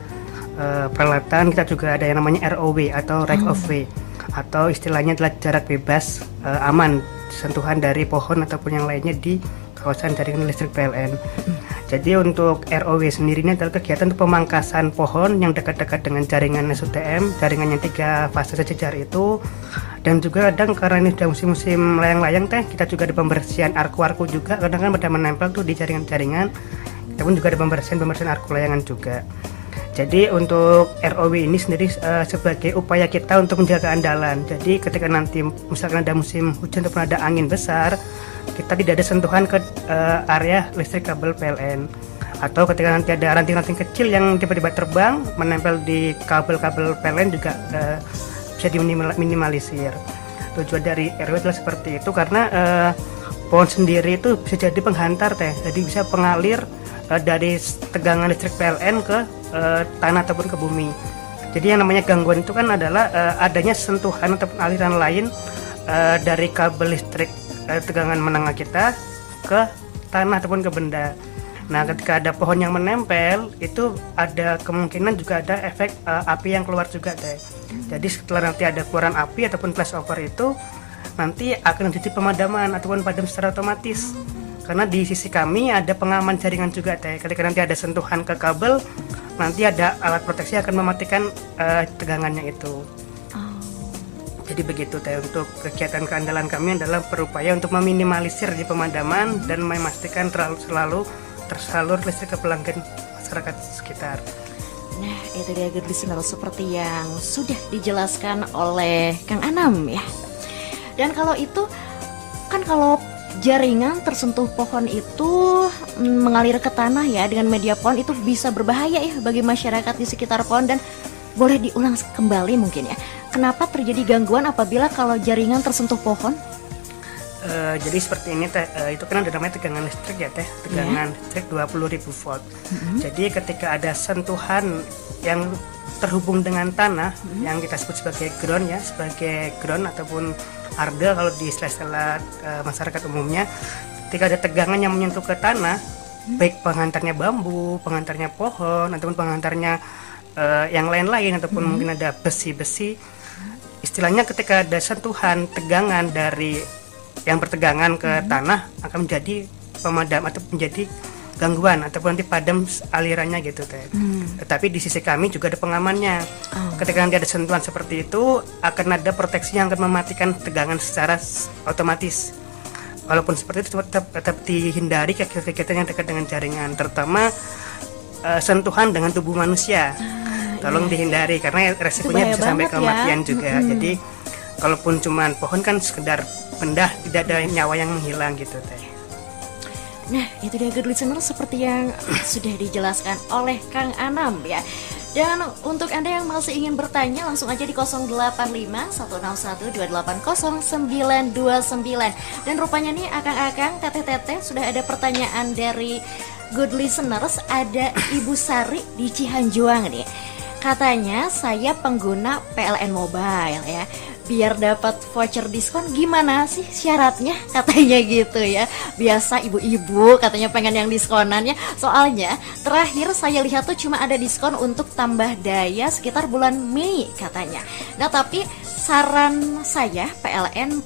peralatan, kita juga ada yang namanya ROW atau right of way, atau istilahnya adalah jarak bebas aman sentuhan dari pohon ataupun yang lainnya di kawasan jaringan listrik PLN. Jadi untuk ROW sendiri ini adalah kegiatan untuk pemangkasan pohon yang dekat-dekat dengan jaringan SUTM, jaringan yang 3 fase sejajar itu. Dan juga kadang karena ini sudah musim-musim layang-layang teh, kita juga ada pembersihan arku-arku juga. Kadang kan pada menempel tuh di jaringan-jaringan. Kita pun juga ada pembersihan arku layangan juga. Jadi untuk ROW ini sendiri sebagai upaya kita untuk menjaga andalan. Jadi ketika nanti misalkan ada musim hujan ataupun ada angin besar, kita tidak ada sentuhan ke area listrik kabel PLN. Atau ketika nanti ada ranting-ranting kecil yang tiba-tiba terbang menempel di kabel-kabel PLN juga bisa diminimalisir. Tujuan dari ROW adalah seperti itu karena pohon sendiri itu bisa jadi penghantar teh, jadi bisa pengalir dari tegangan listrik PLN ke tanah ataupun ke bumi. Jadi yang namanya gangguan itu kan adalah adanya sentuhan ataupun aliran lain dari kabel listrik tegangan menengah kita ke tanah ataupun ke benda. Nah, ketika ada pohon yang menempel, itu ada kemungkinan juga ada efek api yang keluar juga teh. Jadi setelah nanti ada keluaran api ataupun flashover itu nanti akan terjadi pemadaman ataupun padam secara otomatis. Karena di sisi kami ada pengaman jaringan juga teh. Ketika nanti ada sentuhan ke kabel, nanti ada alat proteksi yang akan mematikan tegangannya itu. Jadi begitu teh, untuk kegiatan keandalan kami adalah berupaya untuk meminimalisir di pemadaman dan memastikan selalu tersalur listrik ke pelanggan masyarakat sekitar. Nah, itu dia good listener, seperti yang sudah dijelaskan oleh Kang Anam ya. Dan kalau itu kan kalau jaringan tersentuh pohon itu mengalir ke tanah ya dengan media pohon, itu bisa berbahaya ya bagi masyarakat di sekitar pohon. Dan boleh diulang kembali mungkin ya, kenapa terjadi gangguan apabila kalau jaringan tersentuh pohon? Jadi seperti ini teh, itu kan ada namanya tegangan listrik ya teh, tegangan listrik 20.000 volt. Jadi ketika ada sentuhan yang terhubung dengan tanah yang kita sebut sebagai ground ya, sebagai ground ataupun arda kalau di istilah masyarakat umumnya, ketika ada tegangan yang menyentuh ke tanah, baik penghantarnya bambu, penghantarnya pohon ataupun penghantarnya yang lain-lain ataupun mungkin ada besi-besi, istilahnya ketika ada sentuhan tegangan dari yang bertegangan ke tanah akan menjadi pemadam atau menjadi gangguan ataupun nanti padam alirannya gitu teh. Tetapi di sisi kami juga ada pengamannya. Ketika nanti ada sentuhan seperti itu akan ada proteksi yang akan mematikan tegangan secara otomatis. Walaupun seperti itu tetap dihindari kegiatan yang dekat dengan jaringan, terutama sentuhan dengan tubuh manusia. Tolong dihindari karena resikonya bisa sampai kematian juga. Jadi kalaupun cuman pohon kan sekedar benda, tidak ada nyawa yang menghilang gitu teh. Nah, itu dia good listener, seperti yang sudah dijelaskan oleh Kang Anam ya. Dan untuk Anda yang masih ingin bertanya, langsung aja di 085160280929. Dan rupanya nih akang-akang, teteh-teteh, sudah ada pertanyaan dari good listeners. Ada Ibu Sari di Cihanjuang nih. Katanya, saya pengguna PLN Mobile ya, biar dapat voucher diskon gimana sih syaratnya, katanya gitu ya. Biasa ibu-ibu katanya pengen yang diskonannya. Soalnya terakhir saya lihat tuh cuma ada diskon untuk tambah daya sekitar bulan Mei katanya. Nah, tapi saran saya PLN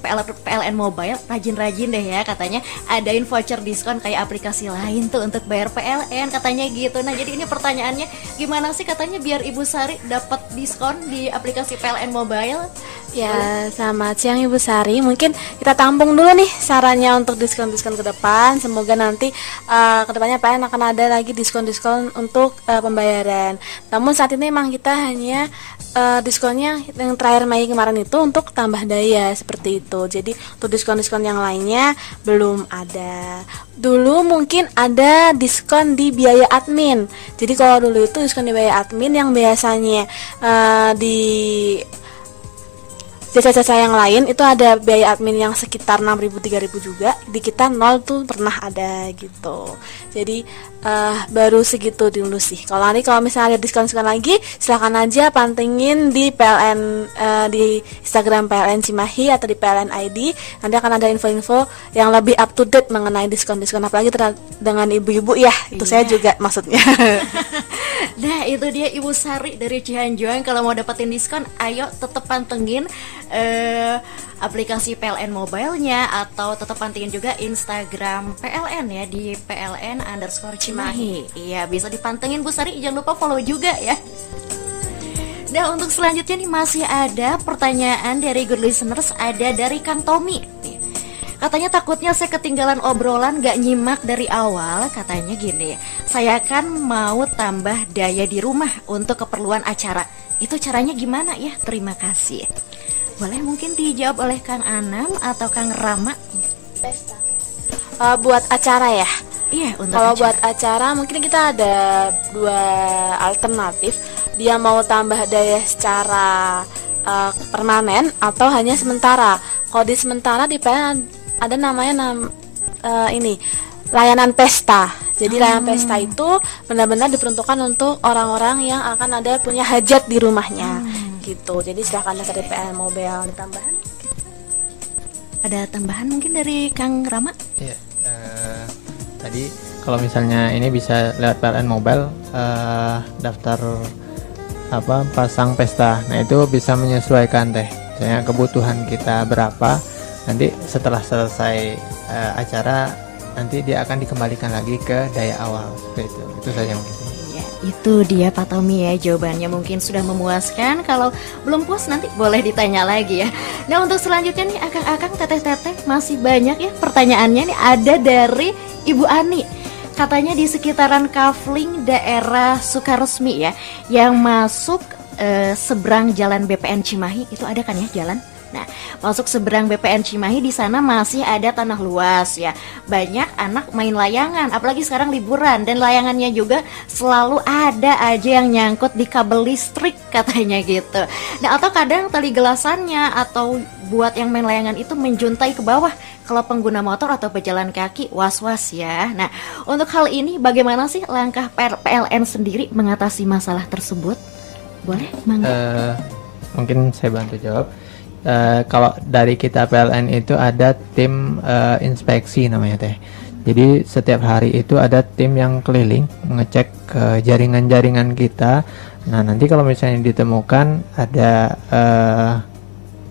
Mobile rajin-rajin deh ya, katanya adain voucher diskon kayak aplikasi lain tuh untuk bayar PLN katanya gitu. Nah, jadi ini pertanyaannya, gimana sih katanya biar Ibu Sari dapat diskon di aplikasi PLN Mobile? Ya, selamat siang Ibu Sari. Mungkin kita tampung dulu nih sarannya untuk diskon-diskon ke depan. Semoga nanti ke depannya PLN akan ada lagi diskon-diskon untuk pembayaran. Namun saat ini memang kita hanya diskonnya yang terakhir Mei kemarin itu untuk tambah daya seperti itu. Jadi untuk diskon-diskon yang lainnya belum ada. Dulu mungkin ada diskon di biaya admin. Jadi kalau dulu itu diskon di biaya admin yang biasanya di jasa-jasa yang lain itu ada biaya admin yang sekitar 6.000 3.000 juga, di kita 0 tuh pernah ada gitu. Jadi baru segitu dulu sih. Kalau misalnya ada diskon-diskon lagi, silahkan aja pantengin di PLN di Instagram PLN Cimahi atau di PLN ID. Nanti akan ada info-info yang lebih up to date mengenai diskon-diskon, apalagi dengan ibu-ibu ya. Itu saya juga maksudnya. Nah itu dia Ibu Sari dari Cianjuang. Kalau mau dapetin diskon, ayo tetap pantengin aplikasi PLN Mobile-nya, atau tetap pantengin juga Instagram PLN ya, di PLN_Cimahi. Iya, bisa dipantengin Bu Sari, jangan lupa follow juga ya. Nah untuk selanjutnya nih masih ada pertanyaan dari good listeners, ada dari Kang Tommy nih. Katanya takutnya saya ketinggalan obrolan, gak nyimak dari awal. Katanya gini, saya kan mau tambah daya di rumah untuk keperluan acara. Itu caranya gimana ya? Terima kasih. Boleh mungkin dijawab oleh Kang Anam atau Kang Rama? Buat acara ya. Iya, untuk Kalau acara. buat acara mungkin kita ada 2 alternatif. Dia mau tambah daya secara permanen atau hanya sementara. Kalau di sementara di PLN ada namanya ini layanan pesta. Jadi layanan pesta itu benar-benar diperuntukkan untuk orang-orang yang akan ada punya hajat di rumahnya gitu. Jadi silahkan dari PLN Mobile ditambahan. Ada tambahan mungkin dari Kang Rama? Iya, tadi kalau misalnya ini bisa lewat PLN Mobile, daftar pasang pesta. Nah itu bisa menyesuaikan teh, misalnya kebutuhan kita berapa. Nanti setelah selesai acara, nanti dia akan dikembalikan lagi ke daya awal seperti itu. Itu saja mungkin. Ya, itu dia Pak Tommy ya, jawabannya mungkin sudah memuaskan. Kalau belum puas nanti boleh ditanya lagi ya. Nah untuk selanjutnya nih akang-akang, teteh-teteh, masih banyak ya pertanyaannya nih. Ada dari Ibu Ani. Katanya di sekitaran Kafling daerah Sukaresmi ya, yang masuk seberang jalan BPN Cimahi, itu ada kan ya jalan? Nah, masuk seberang BPN Cimahi, di sana masih ada tanah luas ya. Banyak anak main layangan, apalagi sekarang liburan, dan layangannya juga selalu ada aja yang nyangkut di kabel listrik katanya gitu. Nah, atau kadang tali gelasannya atau buat yang main layangan itu menjuntai ke bawah. Kalau pengguna motor atau pejalan kaki was-was ya. Nah, untuk hal ini bagaimana sih langkah PLN sendiri mengatasi masalah tersebut? Boleh, Mangga? Mungkin saya bantu jawab. Kalau dari kita PLN itu ada tim inspeksi namanya teh. Jadi setiap hari itu ada tim yang keliling mengecek jaringan-jaringan kita. Nah nanti kalau misalnya ditemukan ada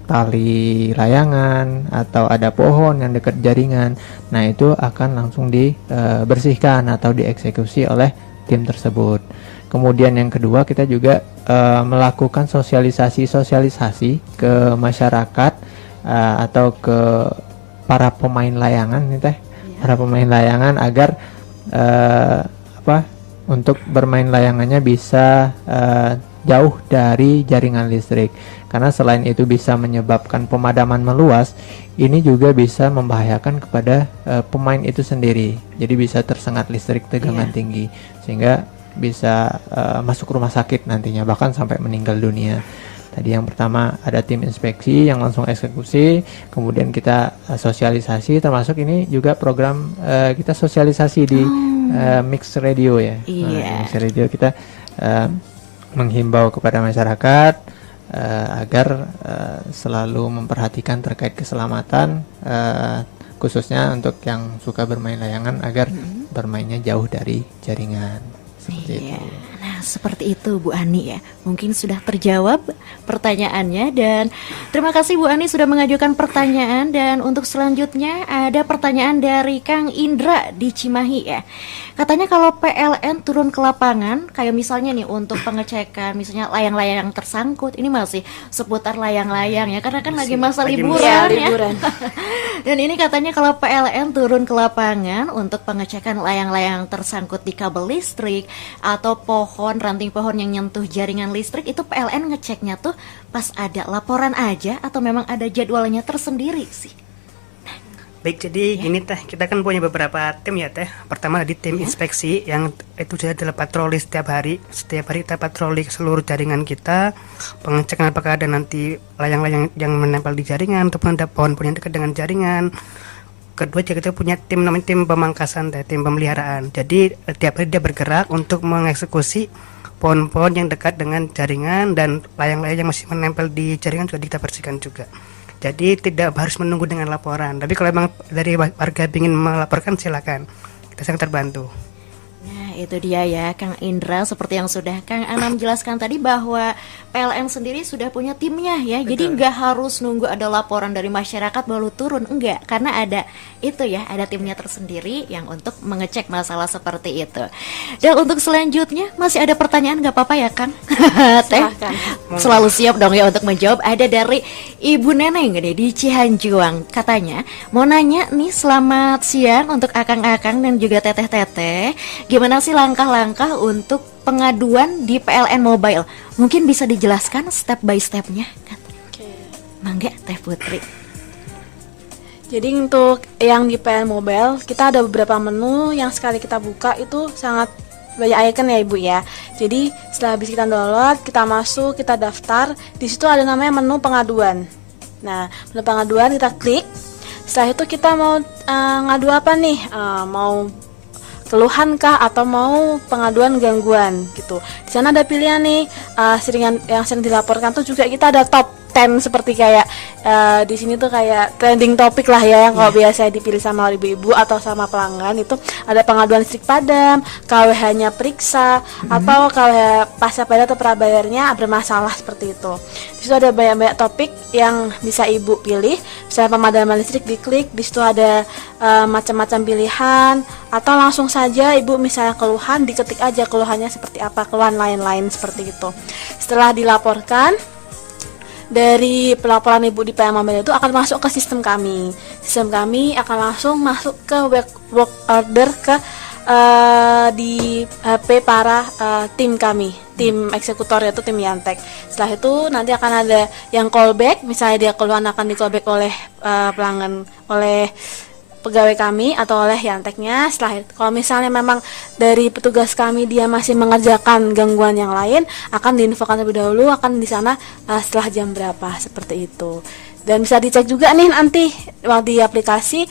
tali layangan atau ada pohon yang dekat jaringan, nah itu akan langsung dibersihkan atau dieksekusi oleh tim tersebut. Kemudian yang kedua, kita juga melakukan sosialisasi ke masyarakat atau ke para pemain layangan nih teh, para pemain layangan agar untuk bermain layangannya bisa jauh dari jaringan listrik. Karena selain itu bisa menyebabkan pemadaman meluas, ini juga bisa membahayakan kepada pemain itu sendiri. Jadi bisa tersengat listrik tegangan tinggi sehingga bisa masuk rumah sakit nantinya, bahkan sampai meninggal dunia. Tadi yang pertama ada tim inspeksi yang langsung eksekusi, kemudian kita sosialisasi, termasuk ini juga program kita sosialisasi di Mix Radio ya. Di Mix Radio kita menghimbau kepada masyarakat agar selalu memperhatikan terkait keselamatan, khususnya untuk yang suka bermain layangan agar bermainnya jauh dari jaringan. Iya. Nah seperti itu Bu Ani ya, mungkin sudah terjawab pertanyaannya, dan terima kasih Bu Ani sudah mengajukan pertanyaan. Dan untuk selanjutnya ada pertanyaan dari Kang Indra di Cimahi ya. Katanya kalau PLN turun ke lapangan, kayak misalnya nih untuk pengecekan misalnya layang-layang yang tersangkut, ini masih seputar layang-layang ya, karena kan lagi masa liburan ya. Dan ini katanya kalau PLN turun ke lapangan untuk pengecekan layang-layang tersangkut di kabel listrik atau pohon, ranting pohon yang nyentuh jaringan listrik, itu PLN ngeceknya tuh pas ada laporan aja atau memang ada jadwalnya tersendiri sih? Baik, jadi gini teh, kita kan punya beberapa tim ya teh. Pertama di tim inspeksi yang itu sudah adalah patroli setiap hari. Setiap hari kita patroli seluruh jaringan kita, pengecekan apakah ada nanti layang-layang yang menempel di jaringan ataupun ada pohon-pohon yang dekat dengan jaringan. Kedua juga kita punya tim namanya tim pemangkasan teh, tim pemeliharaan. Jadi tiap hari dia bergerak untuk mengeksekusi pohon-pohon yang dekat dengan jaringan, dan layang-layang yang masih menempel di jaringan juga kita bersihkan juga. Jadi tidak harus menunggu dengan laporan. Tapi kalau memang dari warga ingin melaporkan, silakan. Kita sangat terbantu. Nah itu dia ya Kang Indra, seperti yang sudah Kang Anam jelaskan tadi bahwa PLN sendiri sudah punya timnya ya. Jadi nggak harus nunggu ada laporan dari masyarakat baru turun, enggak, karena ada itu ya, ada timnya tersendiri yang untuk mengecek masalah seperti itu. Dan untuk selanjutnya masih ada pertanyaan, nggak apa-apa ya Kang? Teh selalu siap dong ya untuk menjawab. Ada dari Ibu Neneng nih di Cihanjuang, katanya mau nanya nih, selamat siang untuk akang-akang dan juga teteh-teteh, gimana sih langkah-langkah untuk pengaduan di PLN Mobile? Mungkin bisa dijelaskan step by stepnya kan? Mangga Teh Putri. Jadi untuk yang di PLN Mobile kita ada beberapa menu yang sekali kita buka itu sangat banyak icon ya Ibu ya. Jadi setelah habis kita download, kita masuk, kita daftar, di situ ada namanya menu pengaduan. Nah, menu pengaduan kita klik. Setelah itu kita mau ngadu apa nih? Mau keluhan kah atau mau pengaduan gangguan gitu. Di sana ada pilihan nih, yang sering dilaporkan tuh juga kita ada top 10 seperti kayak di sini tuh kayak trending topik lah ya, yang kalau biasa dipilih sama ibu-ibu atau sama pelanggan itu ada pengaduan listrik padam, KWH-nya periksa, atau KWH pasca bayar atau prabayarnya bermasalah seperti itu. Di situ ada banyak-banyak topik yang bisa ibu pilih. Misalnya pemadaman listrik, diklik, di situ ada macam-macam pilihan, atau langsung saja ibu misalnya keluhan, diketik aja keluhannya seperti apa, keluhan lain-lain seperti itu. Setelah dilaporkan, dari pelaporan ibu di PLN Mobile itu akan masuk ke sistem kami. Sistem kami akan langsung masuk ke work order ke di HP para tim kami, tim eksekutor yaitu tim Yantek. Setelah itu nanti akan ada yang callback, misalnya dia keluhan akan di callback oleh pelanggan, oleh pegawai kami atau oleh Yanteknya. Setelah itu, kalau misalnya memang dari petugas kami dia masih mengerjakan gangguan yang lain, akan diinfokan terlebih dahulu, akan di sana setelah jam berapa seperti itu. Dan bisa dicek juga nih nanti di aplikasi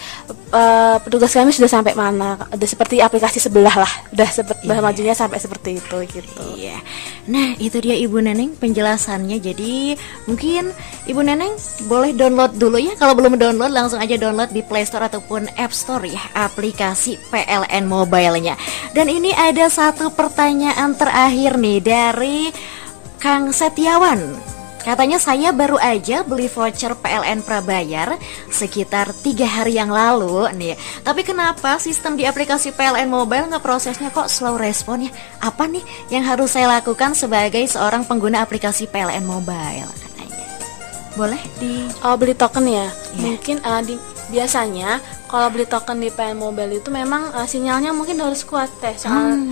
petugas kami sudah sampai mana. Udah seperti aplikasi sebelah lah, udah majunya sampai seperti itu gitu. Iya. Nah, itu dia Ibu Neneng penjelasannya. Jadi mungkin Ibu Neneng boleh download dulu ya. Kalau belum download, langsung aja download di Play Store ataupun App Store ya, aplikasi PLN Mobile-nya. Dan ini ada satu pertanyaan terakhir nih dari Kang Setiawan. Katanya saya baru aja beli voucher PLN Prabayar sekitar 3 hari yang lalu nih. Tapi kenapa sistem di aplikasi PLN Mobile prosesnya kok slow responnya? Apa nih yang harus saya lakukan sebagai seorang pengguna aplikasi PLN Mobile? Katanya. Boleh di beli token ya? Mungkin biasanya kalau beli token di PLN Mobile itu memang sinyalnya mungkin harus kuat teh. Soal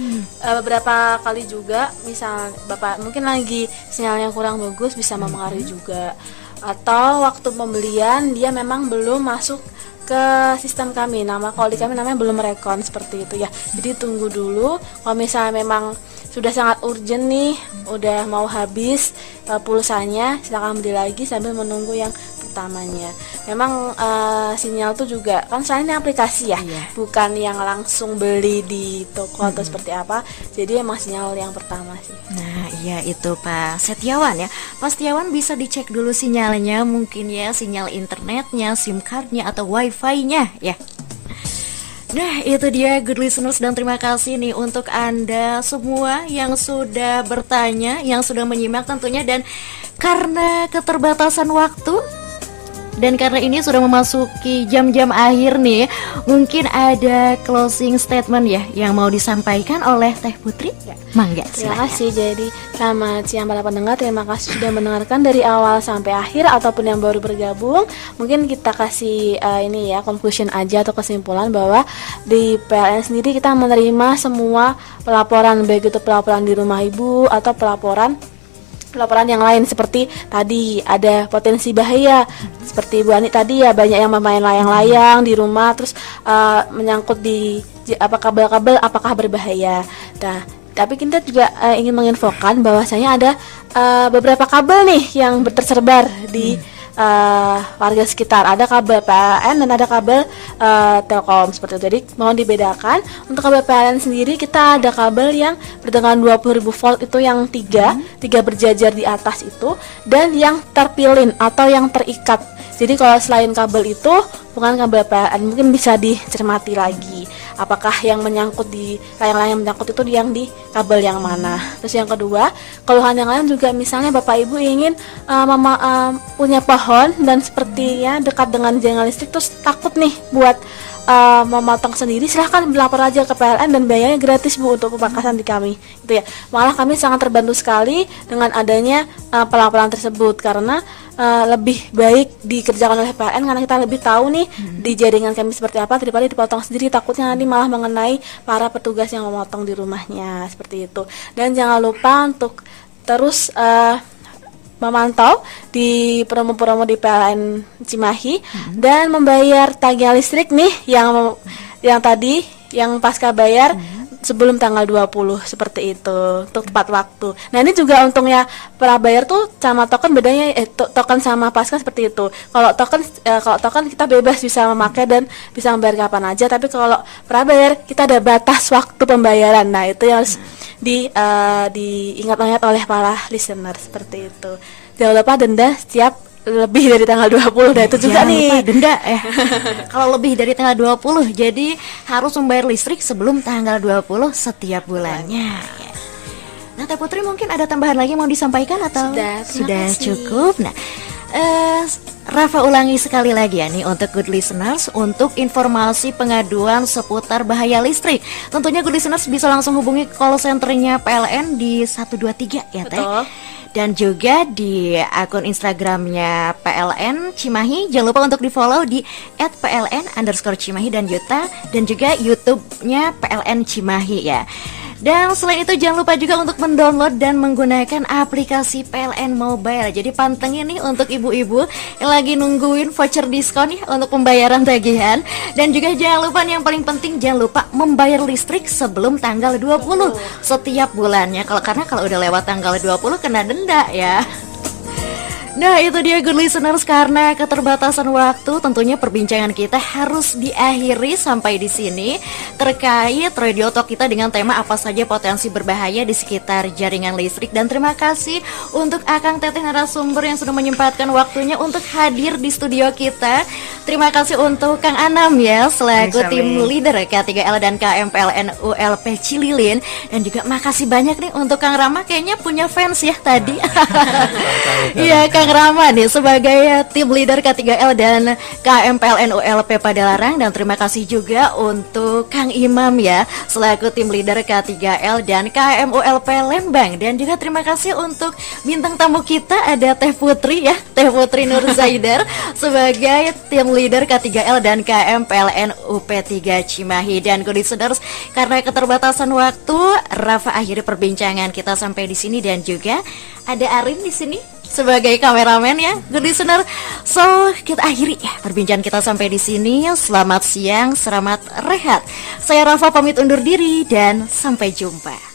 beberapa kali juga misal Bapak mungkin lagi sinyalnya kurang bagus, bisa mempengaruhi juga. Atau waktu pembelian dia memang belum masuk ke sistem kami, kalau di kami namanya belum rekon seperti itu ya. Jadi tunggu dulu. Kalau misalnya memang sudah sangat urgent nih, udah mau habis pulsanya, silakan beli lagi sambil menunggu yang pertamanya. Memang sinyal tuh juga kan selain aplikasi ya, bukan yang langsung beli di toko atau seperti apa. Jadi emang sinyal yang pertama sih. Nah, iya itu Pak Setiawan ya. Pak Setiawan bisa dicek dulu sinyalnya, mungkin ya sinyal internetnya, SIM cardnya atau wifi-nya ya. Nah, itu dia good listeners, dan terima kasih nih untuk Anda semua yang sudah bertanya, yang sudah menyimak tentunya. Dan karena keterbatasan waktu dan karena ini sudah memasuki jam-jam akhir nih, mungkin ada closing statement ya yang mau disampaikan oleh Teh Putri. Mangga, silakan. Terima kasih. Jadi selamat siang para pendengar, terima kasih sudah mendengarkan dari awal sampai akhir, ataupun yang baru bergabung. Mungkin kita kasih ini ya conclusion aja atau kesimpulan bahwa di PLN sendiri kita menerima semua pelaporan, baik itu pelaporan di rumah ibu atau pelaporan yang lain, seperti tadi ada potensi bahaya seperti Bu Ani tadi ya, banyak yang memain layang-layang di rumah, terus menyangkut di kabel-kabel apakah berbahaya. Nah, tapi kita juga ingin menginfokan bahwasanya ada beberapa kabel nih yang tersebar di warga sekitar. Ada kabel PLN dan ada kabel Telkom seperti itu. Jadi mohon dibedakan. Untuk kabel PLN sendiri kita ada kabel yang bertegangan 20.000 volt itu yang tiga berjajar di atas itu, dan yang terpilin atau yang terikat. Jadi kalau selain kabel itu bukan kabel PLN, mungkin bisa dicermati lagi. apakah yang menyangkut di layang-layang yang menyangkut itu yang di kabel yang mana. Terus yang kedua, keluhan yang lain juga misalnya Bapak Ibu ingin punya pohon dan sepertinya dekat dengan jaringan listrik terus takut nih buat memotong sendiri, silahkan melapor aja ke PLN dan biayanya gratis Bu untuk pemangkasan di kami gitu ya. Malah kami sangat terbantu sekali dengan adanya pelaporan tersebut karena lebih baik dikerjakan oleh PLN karena kita lebih tahu nih di jaringan kami seperti apa daripada dipotong sendiri, takutnya nanti malah mengenai para petugas yang memotong di rumahnya seperti itu. Dan jangan lupa untuk terus memantau di promo-promo di PLN Cimahi dan membayar tagihan listrik nih yang tadi yang pasca bayar sebelum tanggal 20 seperti itu untuk tepat waktu. Nah, ini juga untungnya prabayar tuh sama token bedanya token sama pasca seperti itu. Kalau token kita bebas bisa memakai dan bisa membayar kapan aja, tapi kalau prabayar kita ada batas waktu pembayaran. Nah, itu yang harus diingat-ingat oleh para listener seperti itu. Jangan lupa denda setiap lebih dari tanggal 20. Nah, itu juga Jangan nih lupa denda kalau lebih dari tanggal 20, jadi harus membayar listrik sebelum tanggal 20 setiap bulannya. Nah, Teh Putri mungkin ada tambahan lagi mau disampaikan atau Sudah, terima kasih. cukup? Nah, Rafa ulangi sekali lagi ya nih untuk good listeners untuk informasi pengaduan seputar bahaya listrik. Tentunya good listeners bisa langsung hubungi call centernya PLN di 123 ya Teh. Betul. Dan juga di akun Instagramnya PLN Cimahi. Jangan lupa untuk di follow di @pln_cimahi dan Yuta. Dan juga YouTube-nya PLN Cimahi ya. Dan selain itu jangan lupa juga untuk mendownload dan menggunakan aplikasi PLN Mobile. Jadi pantengin nih untuk ibu-ibu yang lagi nungguin voucher diskon ya untuk pembayaran tagihan. Dan juga jangan lupa nih yang paling penting, jangan lupa membayar listrik sebelum tanggal 20 setiap bulannya. Karena kalau udah lewat tanggal 20 kena denda ya. Nah, itu dia good listeners, karena keterbatasan waktu tentunya perbincangan kita harus diakhiri sampai di sini terkait radio talk kita dengan tema apa saja potensi berbahaya di sekitar jaringan listrik. Dan terima kasih untuk Akang Teteh narasumber yang sudah menyempatkan waktunya untuk hadir di studio kita. Terima kasih untuk Kang Anam ya selaku Sama-sama. tim leader K3L dan KMPLN ULP Cililin. Dan juga makasih banyak nih untuk Kang Rama, kayaknya punya fans ya tadi. Iya, Kang Rama nih sebagai tim leader K3L dan KMPLN ULP Padalarang. Dan terima kasih juga untuk Kang Imam ya selaku tim leader K3L dan KMULP Lembang. Dan juga terima kasih untuk bintang tamu kita ada Teh Putri ya, Teh Putri Nur Zaidar sebagai tim leader K3L dan KMPLN UP3 Cimahi. Dan good listeners, karena keterbatasan waktu, Rafa akhiri perbincangan kita sampai di sini. Dan juga ada Arin di sini sebagai kameramen ya, good listener. So, kita akhiri ya perbincangan kita sampai di sini. Selamat siang, selamat rehat. Saya Rafa pamit undur diri dan sampai jumpa.